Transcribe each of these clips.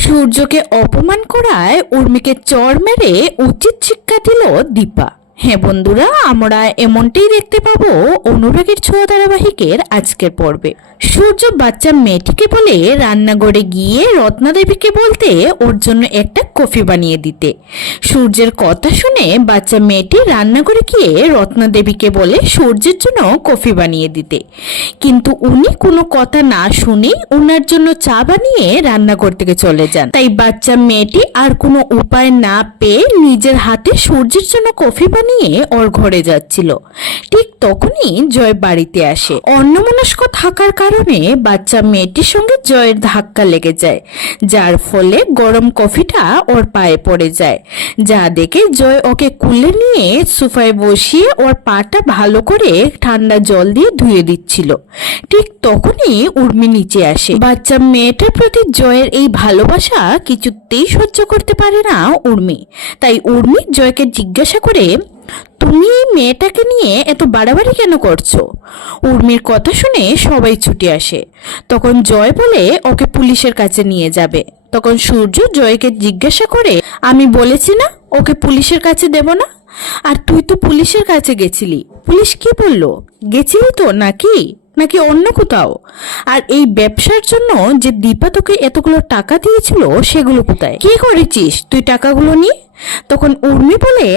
সূর্যকে অপমান করায় উর্মিকে চড় মেরে উচিত শিক্ষা দিল দীপা। হ্যাঁ বন্ধুরা, আমরা এমনটাই দেখতে পাবো অনুরাগের ছোঁয়া ধারাবাহিকের আজকের পর্বে। সূর্য বাচ্চা মেয়েটিকে বলে রান্নাঘরে গিয়ে রত্নাদেবীকে বলতে ওর জন্য একটা কফি বানিয়ে দিতে। সূর্যের কথা শুনে বাচ্চা মেয়েটি রান্নাঘরে গিয়ে রত্নাদেবীকে বলে সূর্যের জন্য কফি বানিয়ে দিতে, কিন্তু উনি কোনো কথা না শুনেই ওনার জন্য চা বানিয়ে রান্নাঘর থেকে চলে যান। তাই বাচ্চা মেয়েটি আর কোনো উপায় না পেয়ে নিজের হাতে সূর্যের জন্য কফি বানিয়ে ওর ঘরে যাচ্ছিল। ঠিক তখনই জয় বাড়িতে আসে। অন্যমনস্ক থাকার কারণে বাচ্চা মেয়েটির সঙ্গে জয়ের ধাক্কা লেগে যায়, যার ফলে গরম কফিটা ওর পায়ে পড়ে যায়। যা দেখে জয় ওকে কুলে নিয়ে সোফায় বসিয়ে ওর পাটা ভালো করে ঠান্ডা জল দিয়ে ধুয়ে দিচ্ছিল। ঠিক তখনই উর্মি নিচে আসে। বাচ্চা মেয়েটার প্রতি জয়ের এই ভালোবাসা কিছুতেই সহ্য করতে পারে না উর্মি। তাই উর্মি জয়কে জিজ্ঞাসা করে, তুমি এই মেয়েটাকে নিয়ে এত বাড়াবাড়ি কেন করছো? উর্মির কথা শুনে সবাই ছুটে আসে। তখন জয় বলে ওকে পুলিশের কাছে নিয়ে যাবে। তখন সূর্য জয়কে জিজ্ঞাসা করে, আমি বলেছি না ওকে পুলিশের কাছে দেব না? আর তুই তো পুলিশের কাছে গেছিলি, পুলিশ কি বললো? গেছিলি তো নাকি নাকি অন্য কোথাও? আর এই ব্যবসার জন্য যে দীপা তোকে এতগুলো টাকা দিয়েছিল সেগুলো কোথায়? কি করেছিস তুই টাকাগুলো নিয়ে? তখন উর্মি বলে,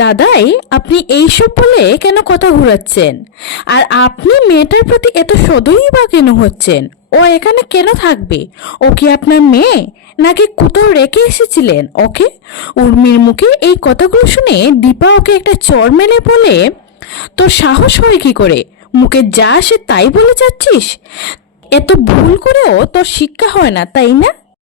দাদাই আপনি এইসব বলে কেন কথা ঘুরাচ্ছেন? আর আপনি মেয়েটার প্রতি এত সদয়ই বা কেন হচ্ছেন? ও এখানে কেন থাকবে? ও কি আপনার মেয়ে নাকি কোথাও রেখে এসেছিলেন ওকে? উর্মির মুখে এই কথাগুলো শুনে দীপা ওকে একটা চড় মেলে বলে, তোর সাহস হয় কি করে? মুখে যা আসে তাই বলে যাচ্ছিস? এত ভুল করেও তোর শিক্ষা হয় না তাই না?